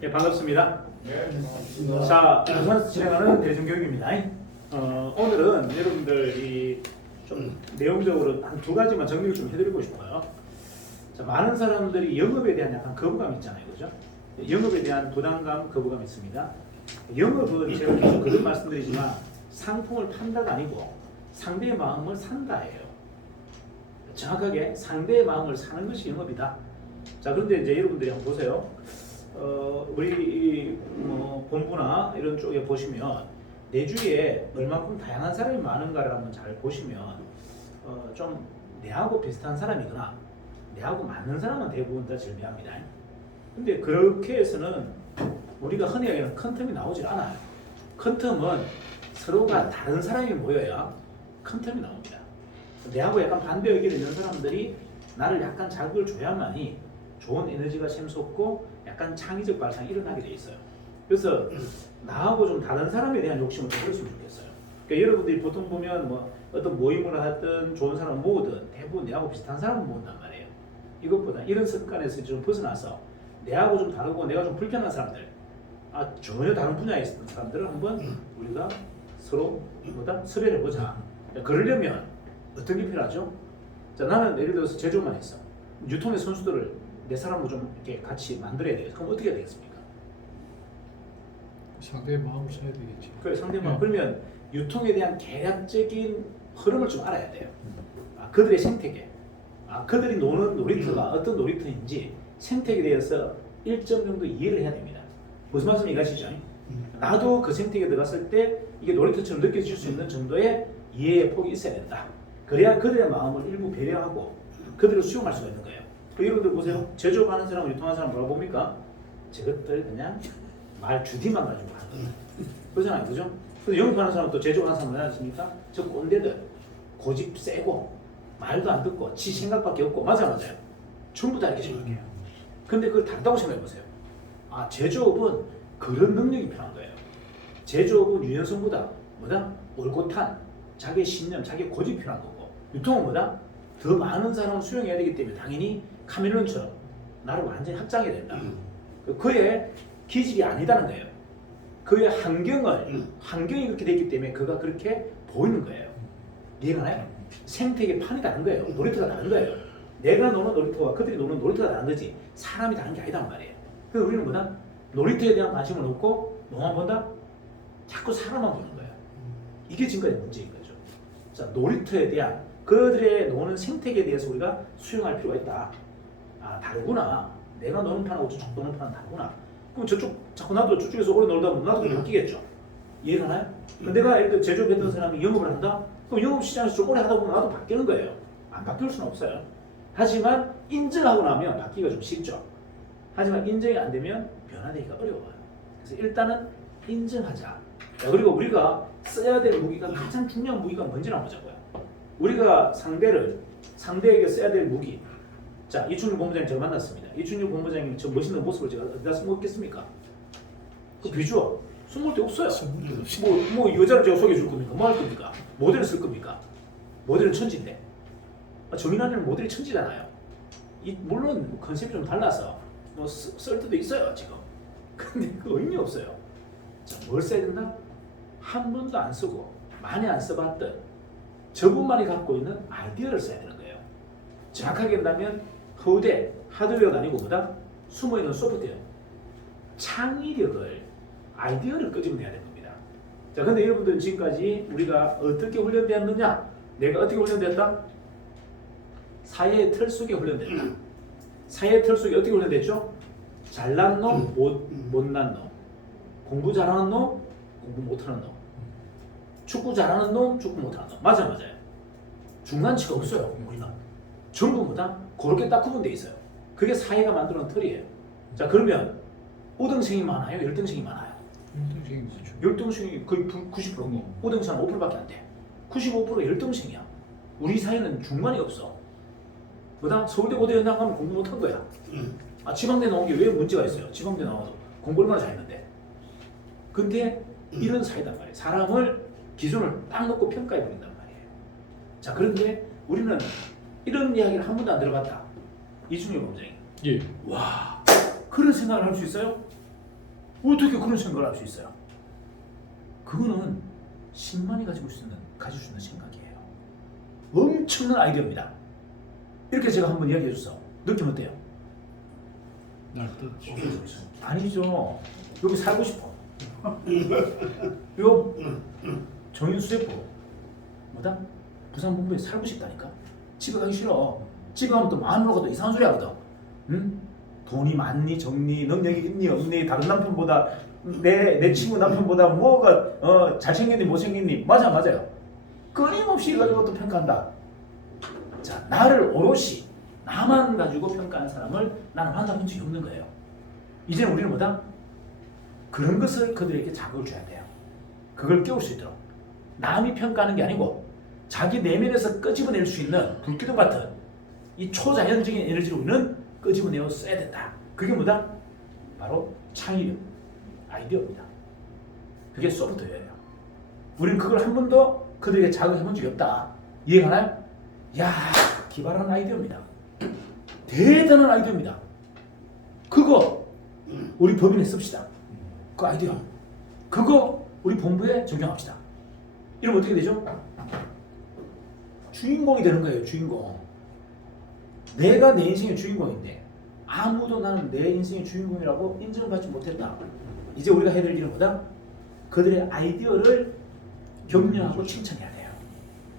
네, 반갑습니다. 네. 자, 부산에서 진행하는 대중교육입니다. 오늘은 여러분들이 좀 내용적으로 한 두 가지만 정리를 좀 해드리고 싶어요. 자, 많은 사람들이 영업에 대한 약간 거부감 있잖아요, 그죠? 영업에 대한 부담감, 거부감 있습니다. 영업은 제가 계속 그런 말씀드리지만 상품을 판다가 아니고 상대의 마음을 산다예요. 정확하게 상대의 마음을 사는 것이 영업이다. 자, 그런데 이제 여러분들이 한번 보세요. 우리 본부나 이런 쪽에 보시면 내 주위에 얼마큼 다양한 사람이 많은가를 한번 잘 보시면 좀 내하고 비슷한 사람이거나 내하고 맞는 사람은 대부분 다 즐비합니다. 근데 그렇게 해서는 우리가 흔히 얘기하는 큰 틈이 나오질 않아요. 큰 틈은 서로가 다른 사람이 모여야 큰 틈이 나옵니다. 내하고 약간 반대 의견이 있는 사람들이 나를 약간 자극을 줘야만이 좋은 에너지가 샘솟고 약간 창의적 발상이 일어나게 돼 있어요. 그래서 나하고 좀 다른 사람에 대한 욕심을 좀 버렸으면 좋겠어요. 그러니까 여러분들이 보통 보면 뭐 어떤 모임을 하든 좋은 사람을 모으든 대부분 내하고 비슷한 사람을 모은단 말이에요. 이것보다 이런 습관에서 좀 벗어나서 내하고 좀 다르고 내가 좀 불편한 사람들, 전혀 다른 분야에 있었던 사람들을 한번 우리가 서로 섭외해보자. 그러려면 어떤 게 필요하죠? 자, 나는 예를 들어서 제조만 했어. 유통의 선수들을 내 사람으로 좀 이렇게 같이 만들어야 돼요. 그럼 어떻게 해야 되겠습니까? 상대의 마음을 사야 되겠지. 그래, 상대방. 그러면 유통에 대한 계략적인 흐름을 좀 알아야 돼요. 그들의 생태계, 그들이 노는 놀이터가 어떤 놀이터인지 생태계에 대해서 일정 정도 이해를 해야 됩니다. 무슨 말씀인지 아시죠? 나도 그 생태계에 들어갔을 때 이게 놀이터처럼 느껴질 수 있는 정도의 이해의 폭이 있어야 된다. 그래야 그들의 마음을 일부 배려하고 그들을 수용할 수가 있는 거예요. 여러분들 보세요. 제조업하는 사람, 유통하는 사람 뭐라고 봅니까? 저것들 그냥 말 주디만 가지고 하는 거예요. 그렇잖아요, 그죠? 근데 영업하는 사람은 또 제조업하는 사람 뭐지 않습니까? 저 꼰대들 고집 세고 말도 안 듣고 지 생각밖에 없고 맞아요. 전부 다 이렇게 생각해요. 근데 그걸 다르다고 생각해 보세요. 제조업은 그런 능력이 필요한 거예요. 제조업은 유연성보다 올곧한 자기의 신념, 자기의 고집이 필요한 거고, 유통은 더 많은 사람을 수용해야 되기 때문에 당연히 카멜론처럼 나를 완전히 확장해야 된다. 그의 기질이 아니다는 거예요. 그의 환경이 그렇게 됐기 때문에 그가 그렇게 보이는 거예요. 이해가 나요? 생태계 판이 다른 거예요. 놀이터가 다른 거예요. 내가 노는 놀이터와 그들이 노는 놀이터가 다른 거지 사람이 다른 게 아니단 말이에요. 그래서 우리는 놀이터에 대한 관심을 놓고 뭐만 본다? 자꾸 사람만 보는 거예요. 이게 지금까지 문제인 거죠. 자, 놀이터에 대한 그들의 노는 생태계에 대해서 우리가 수용할 필요가 있다. 다르구나. 내가 노는 판하고 저쪽 노는 판은 다르구나. 그럼 자꾸 나도 저쪽에서 오래 놀다 보면 나도 바뀌겠죠. 이해가 나요? 내가 예를 들어 제조업했던 사람이 영업을 한다? 그럼 영업 시장에서 좀 오래 하다 보면 나도 바뀌는 거예요. 안 바뀔 수는 없어요. 하지만 인정하고 나면 바뀌기가 좀 쉽죠. 하지만 인정이 안 되면 변화되기가 어려워요. 그래서 일단은 인정하자. 자, 그리고 우리가 써야 될 무기가 가장 중요한 무기가 뭔지를 한번 보자고요. 우리가 상대에게 써야 될 무기. 자, 이춘유 본부장님 제가 만났습니다. 이춘유 본부장님 저 멋있는 모습을 제가 어디다 숨겼겠습니까? 그 비주얼 숨을 데 없어요. 뭐 여자를 제가 소개해 줄 겁니까? 뭐 할 겁니까? 모델을 쓸 겁니까? 모델은 천지인데. 정인환이는 모델이 천지잖아요. 물론 컨셉이 좀 달라서 쓸 때도 있어요 지금. 근데 그 의미 없어요. 자, 뭘 써야 된다? 한 번도 안 쓰고 많이 안 써봤던 저분만이 갖고 있는 아이디어를 써야 되는 거예요. 정확하게 한다면 하드웨어가 아니고 숨어있는 소프트웨어, 창의력을, 아이디어를 끄집어내야 되는 겁니다. 자, 근데 여러분들은 지금까지 우리가 어떻게 훈련되었느냐? 내가 어떻게 훈련됐다? 사회의 틀 속에 훈련됐다. 사회의 틀 속에 어떻게 훈련됐죠? 잘난 놈, 못난 놈, 공부 잘하는 놈, 공부 못하는 놈, 축구 잘하는 놈, 축구 못하는 놈. 맞아요. 중간치가 없어요. 우리는 전부 그렇게 딱 구분되어 있어요. 그게 사회가 만들어놓은 틀이에요. 자, 그러면 5등생이 많아요? 열등생이 많아요? 열등생이 거의 90%고 5등생은 5%밖에 안 돼. 95%가 열등생이야. 우리 사회는 중간이 없어. 서울대 고대 연당 가면 공부 못한 거야. 지방대 나온 게 왜 문제가 있어요? 지방대 나와도 공부 얼마나 잘했는데. 근데 이런 사회단 말이에요. 사람을 기준을 딱 놓고 평가해 버린단 말이에요. 자, 그런데 우리는 이런 이야기를 한 번도 안 들어봤다. 이준유 본부장님. 예. 와, 그런 생각을 할 수 있어요? 어떻게 그런 생각을 할 수 있어요? 그거는 10만이 가질 수 있는 생각이에요. 엄청난 아이디어입니다. 이렇게 제가 한번 이야기해 줬어. 느낌 어때요? 아니죠. 여기 살고 싶어. 요 정윤수세포 뭐다? 부산 본부에 살고 싶다니까. 집에 가기 싫어. 집에 가면 또 마누라가 또 이상한 소리 하거든. 응? 돈이 많니 적니 능력이 있니 없니 다른 남편보다 내 친구 남편보다 뭐가 잘생겼니 못생겼니 맞아요. 끊임없이 가지고 또 평가한다. 자, 나를 오롯이 나만 가지고 평가하는 사람을 나는 만나본 적이 없는 거예요. 이제는 우리는 뭐다? 그런 것을 그들에게 자극을 줘야 돼요. 그걸 깨울 수 있도록. 남이 평가하는 게 아니고 자기 내면에서 끄집어낼 수 있는 불기둥 같은 이 초자연적인 에너지를 우리는 끄집어내어 써야 된다. 그게 뭐다? 바로 창의력, 아이디어입니다. 그게 소프트웨어예요. 우리는 그걸 한 번도 그들에게 자극해 본 적이 없다. 이해가나요? 야, 기발한 아이디어입니다. 대단한 아이디어입니다. 그거 우리 법인에 씁시다. 그 아이디어. 그거 우리 본부에 적용합시다. 이러면 어떻게 되죠? 주인공이 되는 거예요. 주인공. 내가 내 인생의 주인공인데 아무도 나는 내 인생의 주인공이라고 인정을 받지 못했다. 이제 우리가 해야 될 일은 뭐다? 그들의 아이디어를 격려하고 칭찬해야 돼요.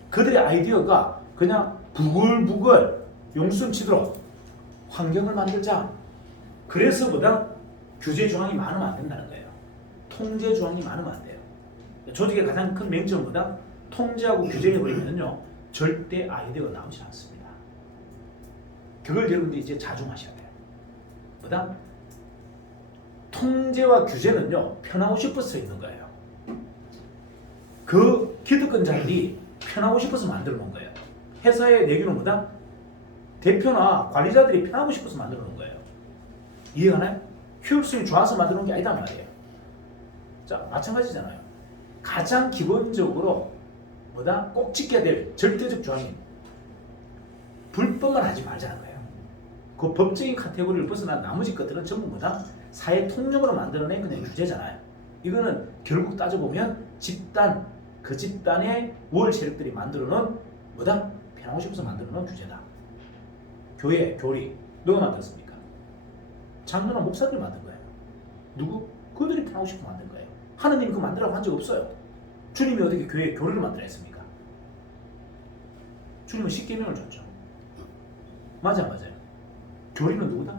그들의 아이디어가 그냥 부글부글 용순치도록 환경을 만들자. 그래서 뭐다? 규제 조항이 많으면 안 된다는 거예요. 통제 조항이 많으면 안 돼요. 조직의 가장 큰 맹점은 뭐다? 통제하고 규제를 버리면요 절대 아이디어가 나오지 않습니다. 그걸 여러분들이 이제 자중하셔야 돼요. 뭐다? 통제와 규제는요 편하고 싶어서 있는 거예요. 그 기득권자들이 편하고 싶어서 만들어 놓은 거예요. 회사의 내규는 뭐다? 대표나 관리자들이 편하고 싶어서 만들어 놓은 거예요. 이해가나요? 효율성이 좋아서 만들어 놓은 게 아니단 말이에요. 자, 마찬가지잖아요. 가장 기본적으로 뭐다? 꼭 지켜야 될 절대적 조항이 불법만 하지 말자는 거예요. 그 법적인 카테고리를 벗어난 나머지 것들은 전부 뭐다? 사회 통념으로 만들어낸 그냥 규제잖아요. 이거는 결국 따져보면 집단, 그 집단의 우월 세력들이 만들어놓은 뭐다? 편하고 싶어서 만들어놓은 규제다. 교회, 교리 누가 만들었습니까? 장로나 목사들이 만든 거예요. 누구? 그들이 편하고 싶어 만든 거예요. 하느님이 그거 만들라고 한 적 없어요. 주님이 어떻게 교회 교리를 만들어 했습니까? 주님은 십계명을 줬죠. 맞아요. 교리는 누구다?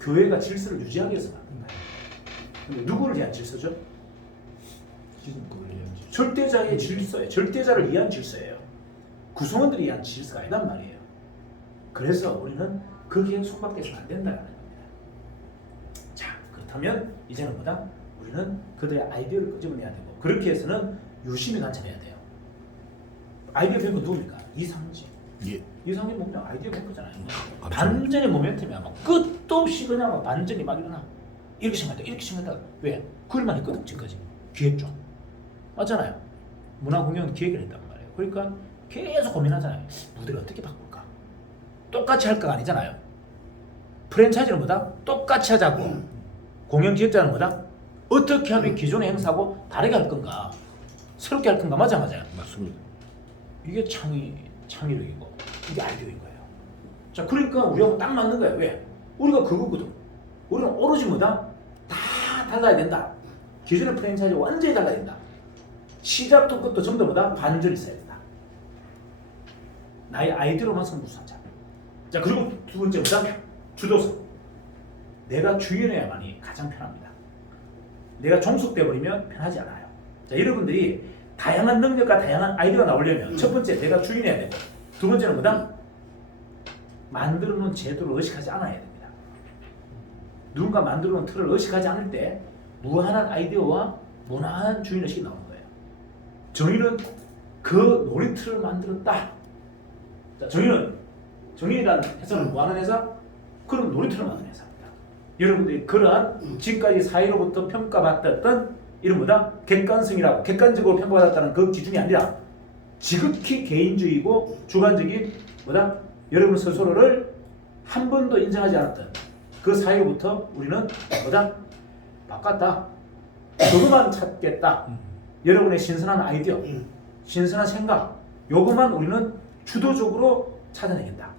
교회가 질서를 유지하기 위해서 만든 거예요. 근데 누구를 위한 질서죠? 절대자의 질서예요. 절대자를 위한 질서예요. 구성원들을 위한 질서가 아니란 말이에요. 그래서 우리는 거기에 속박돼서는 안 된다는 겁니다. 자, 그렇다면 이제는 뭐다? 우리는 그들의 아이디어를 끄집어내야 되고 그렇게 해서는 유심히 관찰해야 돼요. 아이디어 배운 건 누굽니까? 이상진. 예. 이상진 보면 아이디어 배운 거잖아요. 반전의 모멘텀이 아마 끝도 없이 그냥 막 반전이 막 일어나. 이렇게 생각한다. 왜? 그 일만 했거든 지금까지. 기획죠. 맞잖아요. 문화공연 기획을 했단 말이에요. 그러니까 계속 고민하잖아요. 무대를 어떻게 바꿀까? 똑같이 할까 아니잖아요. 프랜차이즈는 뭐다? 똑같이 하자고. 공연 기획자는 뭐다? 어떻게 하면 기존의 행사하고 다르게 할 건가? 새롭게 할 건가? 맞아요. 맞습니다. 이게 창의력이고 이게 아이디어인 거예요. 자, 그러니까 우리하고 딱 맞는 거예요. 왜? 우리가 그거거든. 우리는 오로지 뭐다? 다 달라야 된다. 기존의 프랜차이즈 완전히 달라야 된다. 시작도 끝도 전부 다 뭐다? 반전이 있어야 된다. 나의 아이디어로만 성불수하자. 자, 그리고 두 번째 뭐다? 주도성. 내가 주인해야만이 가장 편합니다. 내가 종속돼 버리면 편하지 않아요. 자, 여러분들이 다양한 능력과 다양한 아이디어가 나오려면 첫 번째 내가 주인해야 되고 두 번째는 뭐다? 만들어 놓은 제도를 의식하지 않아야 됩니다. 누군가 만들어 놓은 틀을 의식하지 않을 때 무한한 아이디어와 무한한 주인의식이 나오는 거예요. 정의는 그 놀이틀을 만들었다. 자, 정의라는 해석은 무한한 회사? 그럼 놀이틀을 만드는 회사입니다. 여러분들이 그러한 지금까지 사회로부터 평가받았던 이런 뭐다? 객관성이라고 객관적으로 평가받았다는 그 기준이 아니라 지극히 개인주의고 주관적인 뭐다? 여러분 스스로를 한 번도 인정하지 않았던 그 사회로부터 우리는 뭐다? 바꿨다. 그것만 찾겠다. 여러분의 신선한 아이디어, 신선한 생각, 요것만 우리는 주도적으로 찾아내겠다.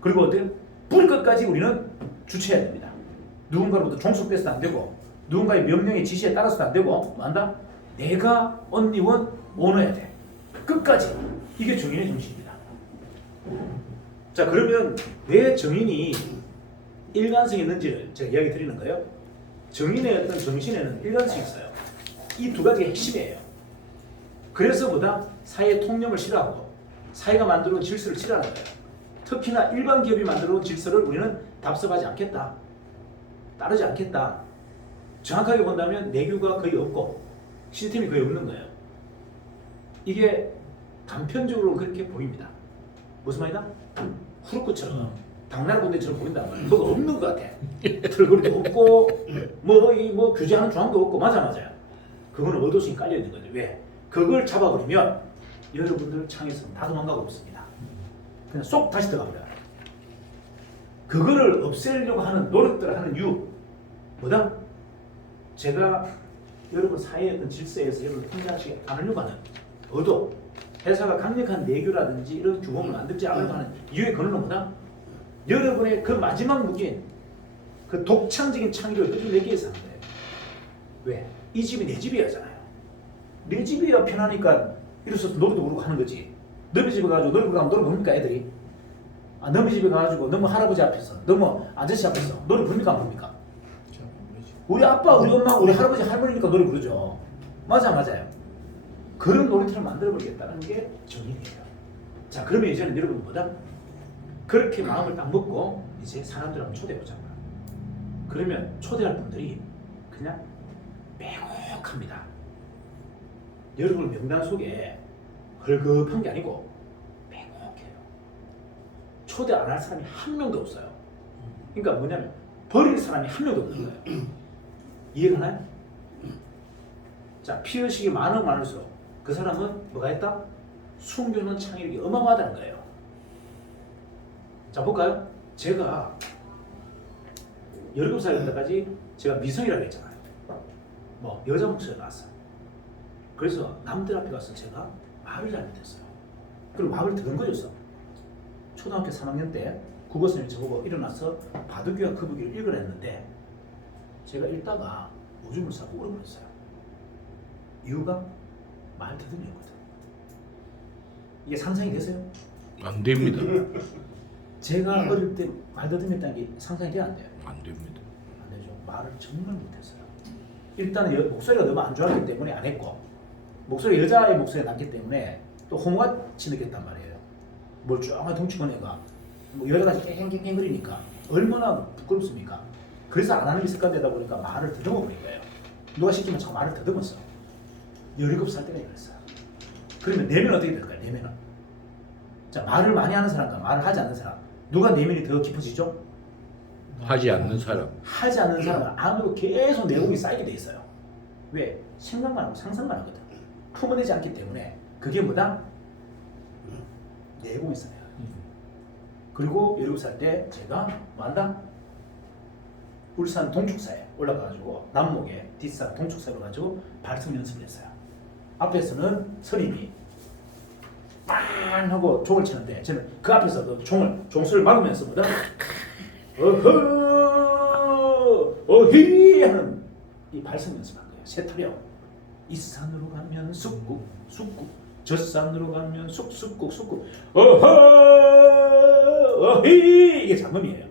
그리고 어떻게 뿌리 끝까지 우리는 주체해야 됩니다. 누군가로부터 종속돼서도 안 되고 누군가의 명령의 지시에 따라서도 안 되고 뭐 한다? 내가 only 오너야 돼. 끝까지. 이게 정인의 정신입니다. 자, 그러면 왜 정인이 일관성이 있는지를 제가 이야기 드리는 거예요. 정인의 어떤 정신에는 일관성이 있어요. 이 두 가지가 핵심이에요. 그래서 보다 사회 통념을 싫어하고 사회가 만들어 온 질서를 싫어하는 거예요. 특히나 일반 기업이 만들어 온 질서를 우리는 답습하지 않겠다. 따르지 않겠다. 정확하게 본다면 내규가 거의 없고 시스템이 거의 없는 거예요. 이게 단편적으로 그렇게 보입니다. 무슨 말이다? 후루꾸처럼 당나라 군대처럼 보인단 말이에요. 뭐가 없는 것 같아. 털거리도 없고 뭐 규제하는 조항도 없고 맞아요. 그거는 의도심이 깔려 있는 거죠. 왜? 그걸 잡아버리면 여러분들 창에서 다 도망가고 없습니다. 그냥 쏙 다시 들어갑니다. 그거를 없애려고 하는 노력들을 하는 이유 뭐다? 제가 여러분 사회의 어떤 질서에서 여러분을 통제하지 않으려고 하는 의도, 회사가 강력한 내규라든지 이런 규범을 만들지 않으려고 하는 이유의 근원은 뭐다? 여러분의 그 마지막 무기인 그 독창적인 창의력을 끄집내기 위해서 하는 거예요. 왜? 이 집이 내 집이었잖아요. 내 집이야 편하니까 이래서 노래도 부르고 하는 거지. 너희 집에 가가지고 노래 부르면 노래 부릅니까 애들이? 너희 집에 가가지고 너무 할아버지 앞에서 너무 아저씨 앞에서 노래 부릅니까 안 부릅니까? 우리 아빠, 우리 엄마, 우리 할아버지, 할머니니까 노래 부르죠. 맞아요. 그런 놀이터를 만들어버리겠다는 게 정의예요. 자, 그러면 이제는 여러분 뭐다? 그렇게 마음을 딱 먹고 이제 사람들 한번 초대해보자고요. 그러면 초대할 분들이 그냥 빼곡합니다. 여러분 명단 속에 헐급한 게 아니고 빼곡해요. 초대 안 할 사람이 한 명도 없어요. 그러니까 뭐냐면 버릴 사람이 한 명도 없는 거예요. 이해가나요? 자, 피의식이 많을수록 그 사람은 뭐가 했다? 숨겨놓은 창의력이 어마어마하다는 거예요. 자, 볼까요? 제가 17살 때까지 제가 미성이라고 했잖아요. 뭐 여자 목소리가 나왔어요. 그래서 남들 앞에 가서 제가 말을 잘 못했어요. 그리고 말을 더듬거렸어. 초등학교 3학년 때 국어선생님이 저보고 일어나서 바둑기와 거북이를 읽으랬는데 제가 읽다가 오줌을 싸고 울어버렸어요. 이유가 말 더듬이었거든. 이게 상상이 되세요? 안 됩니다. 제가 어릴 때 말 더듬했다는 게 상상이 돼요? 안 돼요? 안 됩니다. 안 되죠. 말을 정말 못했어요. 일단은 목소리가 너무 안 좋았기 때문에 안 했고 목소리 여자의 목소리가 났기 때문에 또 호모같이 느꼈단 말이에요. 멀쩡한 덩치건 애가 뭐 여자같이 깽깽깽거리니까 얼마나 부끄럽습니까? 그래서 안 하는 게 습관되다 보니까 말을 더듬어 버린 거예요. 누가 시키면 자꾸 말을 더듬었어. 17살 때가 그랬어요. 그러면 내면 어떻게 될까요? 내면은 자, 말을 많이 하는 사람과 말을 하지 않는 사람 누가 내면이 더 깊어지죠? 하지 않는 사람. 하지 않는 사람은 안으로 계속 내공이 쌓이게 돼 있어요. 왜? 생각만 하고 상상만 하거든. 품어내지 않기 때문에 그게 뭐다? 내공이 쌓여요. 그리고 17살 때 제가 뭐 한다? 울산 동축사에 올라가가지고 남목에 뒷산 동축사에 가지고 발성 연습을 했어요. 앞에서는 스님이 빵 하고 종을 치는데 저는 그 앞에서 그 종수를 막으면서 뭐다? 어허 어히 하는 이 발성 연습한 거예요. 세타령 이 산으로 가면 쑥국 저 산으로 가면 쑥국 어허 어히 이게 장음이에요.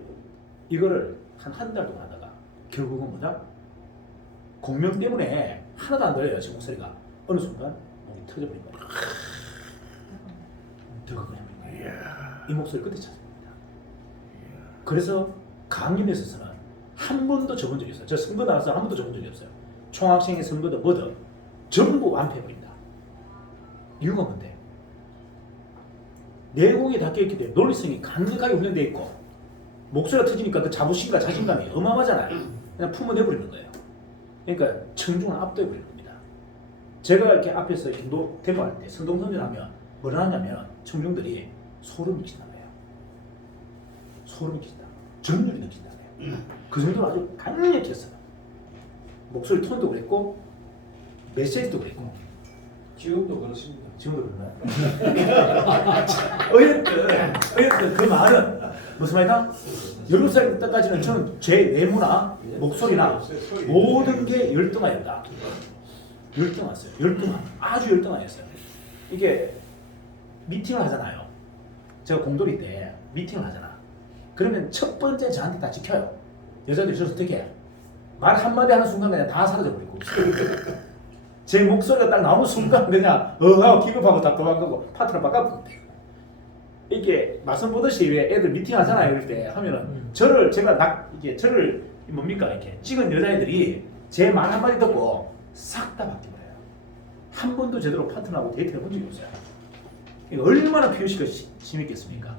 이거를 한 달 동안 하다가 결국은 뭐다? 공명 때문에 하나도 안 들려요. 제 목소리가 어느 순간 목이 터져버린 거예요. 이 목소리 끝에 찾습니다. 그래서 강연에 있어서는 한 번도 접은 적이 없어요. 저 선거 나와서 한 번도 접은 적이 없어요. 총학생회 선거도 뭐든 전부 완패해버린다. 이유가 뭔데? 내공이 닦여있기 때문에 논리성이 강력하게 훈련되어 있고 목소리가 터지니까 그 자부심과 자신감이 어마어마하잖아요. 그냥 품어내버리는 거예요. 그러니까 청중을 압도해버리는 겁니다. 제가 이렇게 앞에서 이렇게 데모할 때 선동선전하면 뭐라 하냐면 청중들이 소름이 끼친다는 거예요. 소름이 끼친다. 전율이 느낀다는 거예요. 그 정도로 아주 강력했어요. 목소리 톤도 그랬고 메시지도 그랬고 지금도 그렇습니다. 지금도 그런가요? 어쨌든 그 말은 무슨 말이다? 17살 때까지는 저는 제 외모나 목소리나 모든 게 열등하였다. 열등했어요. 열등한. 아주 열등하였어요. 이게 미팅을 하잖아요. 제가 공돌이 때 미팅을 하잖아. 그러면 첫 번째 저한테 다 지켜요. 여자들이 저를 어떻게 해? 말 한마디 하는 순간 그냥 다 사라져버리고 제 목소리가 딱 나오는 순간 그냥 하고 기겁하고 다 도망가고 파트너 바꿔버리고 이게 말씀 보듯이 왜 애들 미팅 하잖아요. 이럴 때 하면은 저를 제가 이게 저를 뭡니까 이렇게 찍은 여자애들이 제 말 한마디 듣고 싹 다 바뀌어요. 한 번도 제대로 파트너하고 데이트를 본 적이 없어요. 이게 얼마나 표시가 심했겠습니까?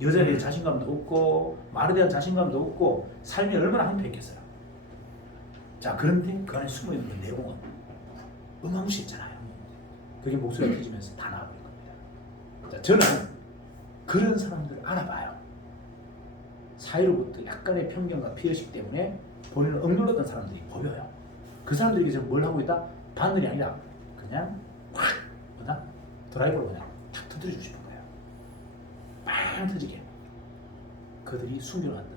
여자에 대한 자신감도 없고 말에 대한 자신감도 없고 삶이 얼마나 한패했겠어요. 자 그런데 그 안에 숨어있는 그 내용은 어마무시했잖아요. 그게 목소리가 터지면서 다 나와버린 겁니다. 자, 저는 그런 사람들을 알아봐요. 사회로부터 약간의 편견과 피해식 때문에 본인을 억눌렀던 사람들이 보여요. 그 사람들에게 저는 뭘 하고 있다? 바늘이 아니라 그냥 확 뭐다? 드라이버로 그냥 탁 터뜨려주고 싶은 거예요. 빵 터지게. 그들이 숨겨놨던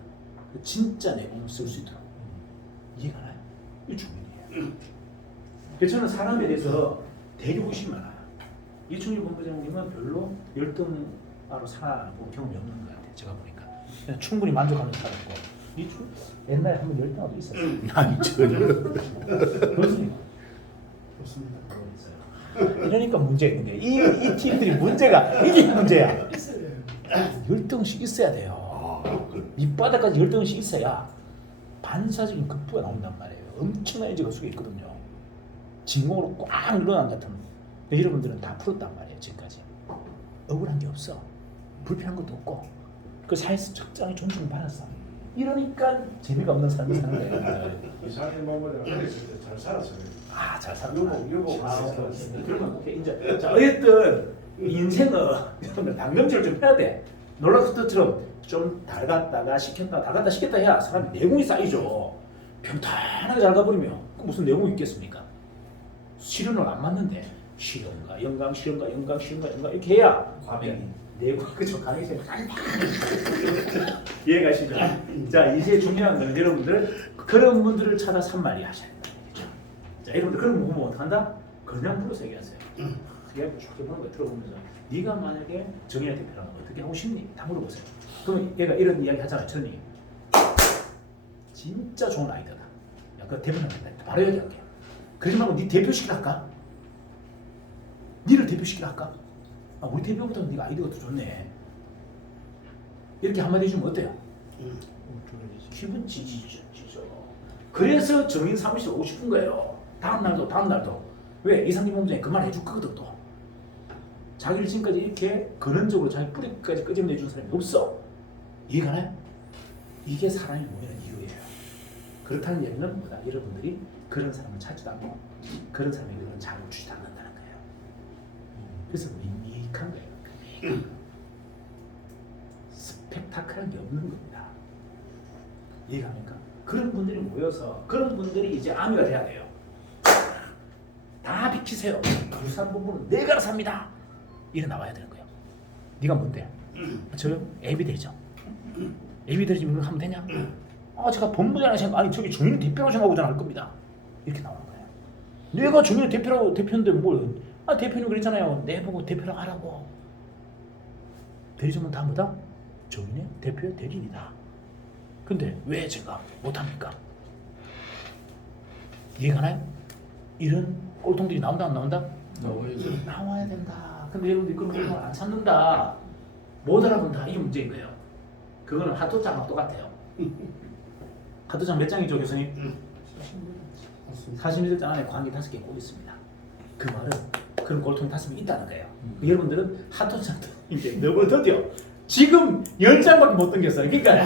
그 진짜 내공을 쓸 수 있도록. 이해가 나요? 이게 중요해요. 그래서 저는 사람에 대해서 대리호심이 많아요. 이충일 본부장님은 별로 열등바로 살아본 경험이 없는 것 같아요. 제가 보니까 그냥 충분히 만족하면서 살았고 이충 옛날에 한번 열등하도 있었어요. 아니 전혀. 그렇습니까? 그렇습니다. 이러니까 문제가 있는 게 이 팀들이 문제가 이게 문제야. 열등씩 있어야 돼요. 밑바닥까지 열등씩 있어야 반사적인 극부가 나온단 말이에요. 엄청난 에너지가 속에 있거든요. 진공으로 꽉 늘어난 것 같은. 여러분들은 다 풀었단 말이에요. 지금까지 억울한 게 없어. 불편한 것도 없고 그 사회에서 적당히 존중을 받았어. 이러니까 재미가 없는 삶을 사는 거예요. 이상하게 보면 어렸을 때 잘 살았어요. 아, 잘 살았구나. 유복 그러면 오케이 인제. 자, 어쨌든 인생은 여러분들 당금질을 좀 해야 돼. 롤러코스터처럼 좀 달갔다가 식혔다 달갔다 식혔다 해야 사람이 내공이 쌓이죠. 평탄하게 잘 가버리면 그 무슨 내공이 있겠습니까? 실현을 안 맞는데 실현과 영감 실현과 영감 실현과 영감 이렇게 해야 과명이. 내공 그죠 가능성 이해가시죠? 자 이제 중요한 건 여러분들 그런 분들을 찾아 산말이 하셔야 된다. 자 여러분들 그런 거 보면 어떡한다? 그냥 불러서 얘기하세요. 그냥 쭉 보는 거 들어보면서 네가 만약에 정의할 대표라면 어떻게 하고 싶니? 다 물어보세요. 그러면 얘가 이런 이야기 하잖아요. 저는 진짜 좋은 아이디어다. 야, 그 대표님한테 바로 얘기할게요. 그러지 말고 네 대표시키라 할까? 니를 대표시키라 할까? 아, 우리 대표보다 네가 아이디어가 더 좋네. 이렇게 한마디 해주면 어때요? 기분 찌지죠. 그래서 정인 사무실 오고 싶은 거예요. 다음 날도. 왜? 이상진 본부장이 그 말 해줄 거거든 또. 자기를 지금까지 이렇게 근원적으로 자기 뿌리까지 끄집어내준 사람이 없어. 이해가 나요? 이게 사람이 모이는 이유예요. 그렇다는 얘기는 뭐다? 여러분들이 그런 사람을 찾지도 않고 그런 사람에게 그런 자극을 주지도 않는다는 거예요. 그래서 밋밋한 거예요. 스펙타클한 게 없는 겁니다. 이해갑니까? 그런 분들이 모여서 그런 분들이 이제 아미가 돼야 돼요. 다 비키세요. 부산 본부는 내가 삽니다. 이래 나와야 되는 거예요. 네가 뭔데? 저 애비들이죠. 애비들이 지금 하면 되냐? 아 제가 본부장이라 생각 아니 저기 정윤 대표라고 생각하고 할 겁니다. 이렇게 나오는 거예요. 내가 정윤 대표인데 뭘? 아 대표님 그랬잖아요. 내 보고 대표라고 하라고. 대리점은 다 뭐다? 정윤의 대표 대리인이다. 근데 왜 제가 못합니까? 이해가나요? 이런 꼴통들이 나온다 안 나온다? 나와야 된다. 근데 여러분들이 그런 꼴통을 안 찾는다. 못 알아본다. 이게 문제인 거예요. 그거는 핫도장하고 똑같아요. 핫도장 몇 장이죠 교수님? 41장 안에 광기 5개 꼭 있습니다. 그 말은 그런 꼴통이 5개 있다는 거예요. 여러분들은 핫도장도 이제 너버더뎌. 지금 10장밖에 못 넘겼어요. 그러니까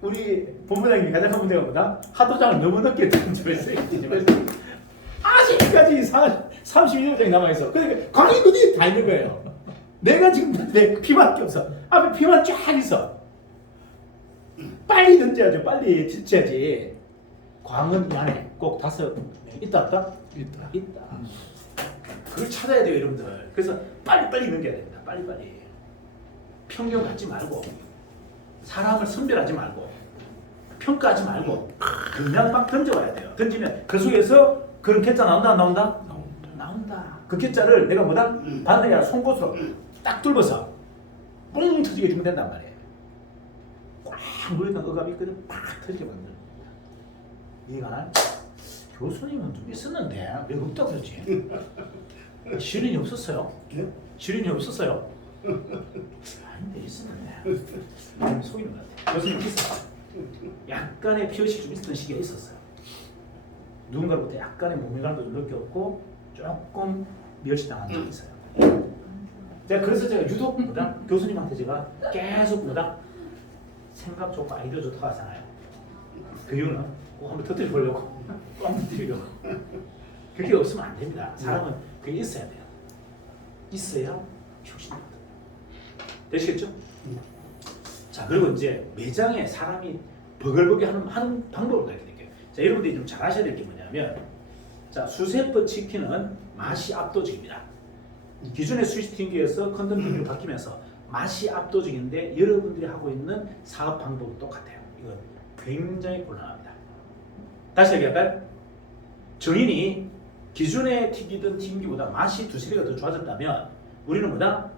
우리 본부장님이 가장 큰 문제가 뭐다? 핫도장을 너무 늦게 던져했어요. 아직까지 32장이 남아있어. 그러니까 광이 그뒤 다 있는 거예요. 내가 지금 내 피밖에 없어. 앞에 피만 쫙 있어. 빨리 던져야죠. 빨리 지쳐야지. 광은 이 안에 꼭 5명 있다 없다? 있다. 있다. 그걸 찾아야 돼요, 여러분들. 그래서 빨리빨리 넘겨야 됩니다. 빨리빨리. 편견 갖지 말고 사람을 선별하지 말고 평가하지 말고 그냥 막 던져와야 돼요. 던지면 그 속에서 그런 괴짜 나온다 안 나온다? 나온다. 나온다. 그 괴짜를 내가 뭐다? 바늘이랑 송곳으로 딱 뚫어서 뽕 터지게 주면 된단 말이에요. 꽉 물에다 억압이 있거든. 팍 터지게 만드는 겁니다. 이해가? 교수님은 좀 있었는데 왜 없다고 그러지? 실인이 없었어요. 실인이 없었어요. 아닌데 있었는데 속이는 것 같아요. 교수님 있었어요. 약간의 피어식이 좀 있었던 시기가 있었어요. 누군가로부터 약간의 모멸감도 좀 느꼈고 조금 멸시당한 적이 있어요. 그래서 제가 유독 뭐다 교수님한테 제가 계속 뭐다 생각 좋고 아이디어 좋다고 하잖아요. 그 이유는 꼭 한번 터뜨려 보려고 뻥 터뜨리려고. 그게 없으면 안 됩니다. 사람은 그게 있어야 돼요. 있어야 효신 거거든요. 되시겠죠? 자, 그리고 이제 매장에 사람이 버글버글 하는 방법을 알려드릴게요. 자, 여러분들이 좀 잘 아셔야 될 게 뭐냐면, 자, 수세법 치킨은 맛이 압도적입니다. 기존의 스위치팅기에서 컨텐츠로 바뀌면서 맛이 압도적인데 여러분들이 하고 있는 사업 방법은 똑같아요. 이건 굉장히 곤란합니다. 다시 얘기할까요? 정인이 기존에 튀기던 튀김기보다 맛이 두세 배가 더 좋아졌다면 우리는 뭐다?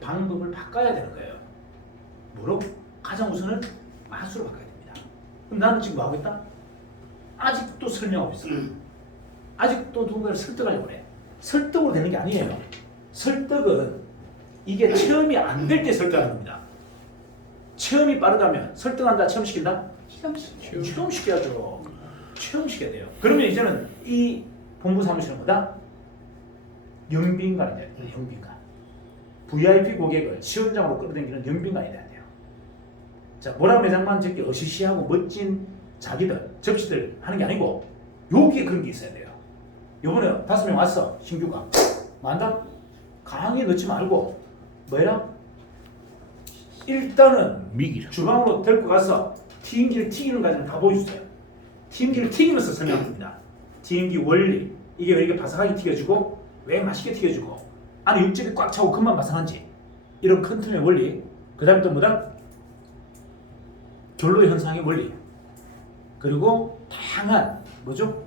방법을 바꿔야 되는 거예요. 뭐로? 가장 우선은 맛으로 바꿔야 됩니다. 그럼 나는 지금 뭐 하고 있다? 아직도 설명하고 있어. 아직도 누군가를 설득하려고 해. 설득으로 되는 게 아니에요. 설득은 이게 체험이 안 될 때 설득하는 겁니다. 체험이 빠르다면 설득한다, 체험시킨다? 체험시켜야죠. 체험시켜야 돼요. 그러면 이제는 이 본부 사무실은 뭐다? 영빈관이 돼야 돼요. 영빈관. VIP 고객을 시원장으로 끌어당기는 영빈관이 돼야 돼요. 자, 모라 매장만 저렇게 어시시하고 멋진 자기들, 접시들 하는 게 아니고 여기에 그런 게 있어야 돼요. 요번에 5명 왔어, 신규가. 뭐 한다? 강하게 넣지 말고 뭐야? 일단은 미기라. 주방으로 데리고 가서 튀김기를 튀기는 과정을 다 보여주세요. 튀김기를 튀기면서 설명합니다. 튀김기 원리, 이게 왜 이렇게 바삭하게 튀겨지고 왜 맛있게 튀겨지고 안에 육즙이 꽉 차고 금방 바삭한지 이런 큰 틈의 원리. 그 다음에 또 뭐다? 결로 현상의 원리. 그리고 다양한 뭐죠?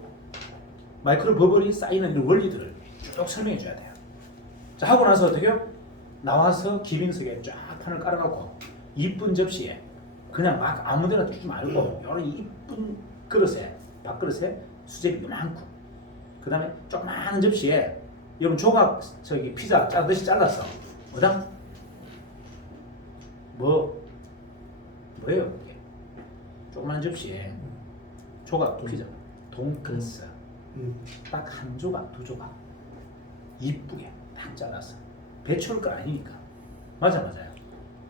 마이크로 버블이 쌓이는 이런 원리들을 쭉 설명해 줘야 돼요. 자, 하고 나서 어떻게요? 나와서 기빙석에 쫙 판을 깔아놓고 이쁜 접시에 그냥 막 아무데나 주지 말고 이런 이쁜 그릇에, 밥그릇에 수제비 요만큼, 그 다음에 조그마한 접시에 여러분 조각 저기 피자 짜듯이 잘랐어. 뭐다? 뭐예요 그게? 조그마한 접시에 조각 피자, 돈가스 딱 한 조각, 두 조각 이쁘게 딱 잘랐어. 배추일 거 아니니까. 맞아요.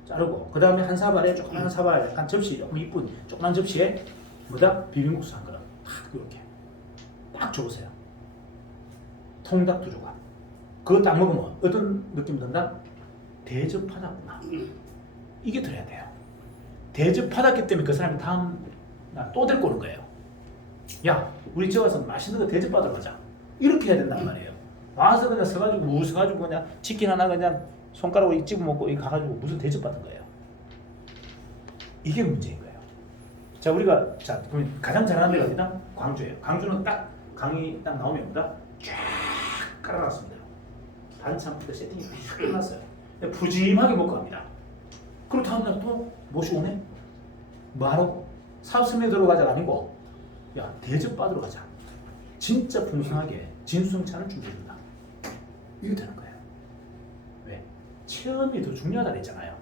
자르고 그 다음에 한 사발에 조그만 사발, 약간 접시 조금 이쁜 조그만 접시에 뭐다? 비빔국수 한 그릇 딱 이렇게 딱 줘보세요. 통닭 두 조각. 그거 딱 먹으면 어떤 느낌 든다? 대접받았구나. 이게 들어야 돼요. 대접받았기 때문에 그 사람이 다음 날 또 데리고 오는 거예요. 야, 우리 집 와서 맛있는 거 대접받으러 가자. 이렇게 해야 된단 말이에요. 와서 그냥 서가지고 웃어가지고 그냥 치킨 하나 그냥 손가락으로 찍어 먹고 이 가가지고 무슨 대접받은 거예요. 이게 문제인 거예요. 자, 우리가 자 그럼 가장 잘하는 데가 어디다? 광주예요. 광주는 딱 강이 딱 나오면 뭐다? 쫙 깔아놨습니다. 반찬부터 세팅이 다 끝났어요. 푸짐하게 먹고 갑니다. 그리고 다음날 또 뭐시 오네? 뭐하러? 사업 설명 들어가자 아니고 야, 대접받으러 가자. 진짜 풍성하게 진수성찬을 준비해준다. 이게 되는 거예요. 왜? 체험이 더 중요하다 그랬잖아요.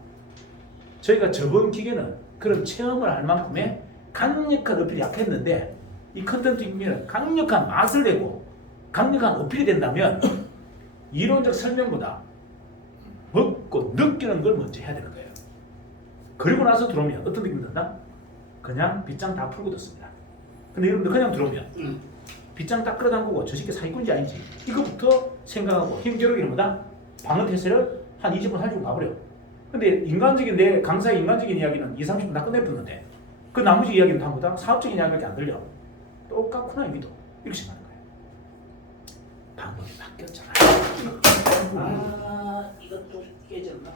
저희가 저번 기계는 그런 체험을 할 만큼의 강력한 어필이 약했는데 이 컨텐츠 기계는 강력한 맛을 내고 강력한 어필이 된다면 이론적 설명보다 먹고 느끼는 걸 먼저 해야 되는 거예요. 그리고 나서 들어오면 어떤 느낌이 든다? 그냥 빗장 다 풀고 듣습니다. 근데 여러분들 그냥 들어오면 빗장 딱 끌어당기고 저 새끼 사기꾼인지 아닌지 이거부터 생각하고 힘겨루기는 뭐다? 방어태세를 한 20분 살리고 가버려. 근데 인간적인 내 강사의 인간적인 이야기는 20, 30분 다 끝내버렸는데 그 나머지 이야기는 다 뭐다? 사업적인 이야기밖에 안 들려. 똑같구나 여기도 이렇게 생각하는 거예요. 방법이 바뀌었잖아. 아 이것도 깨졌나?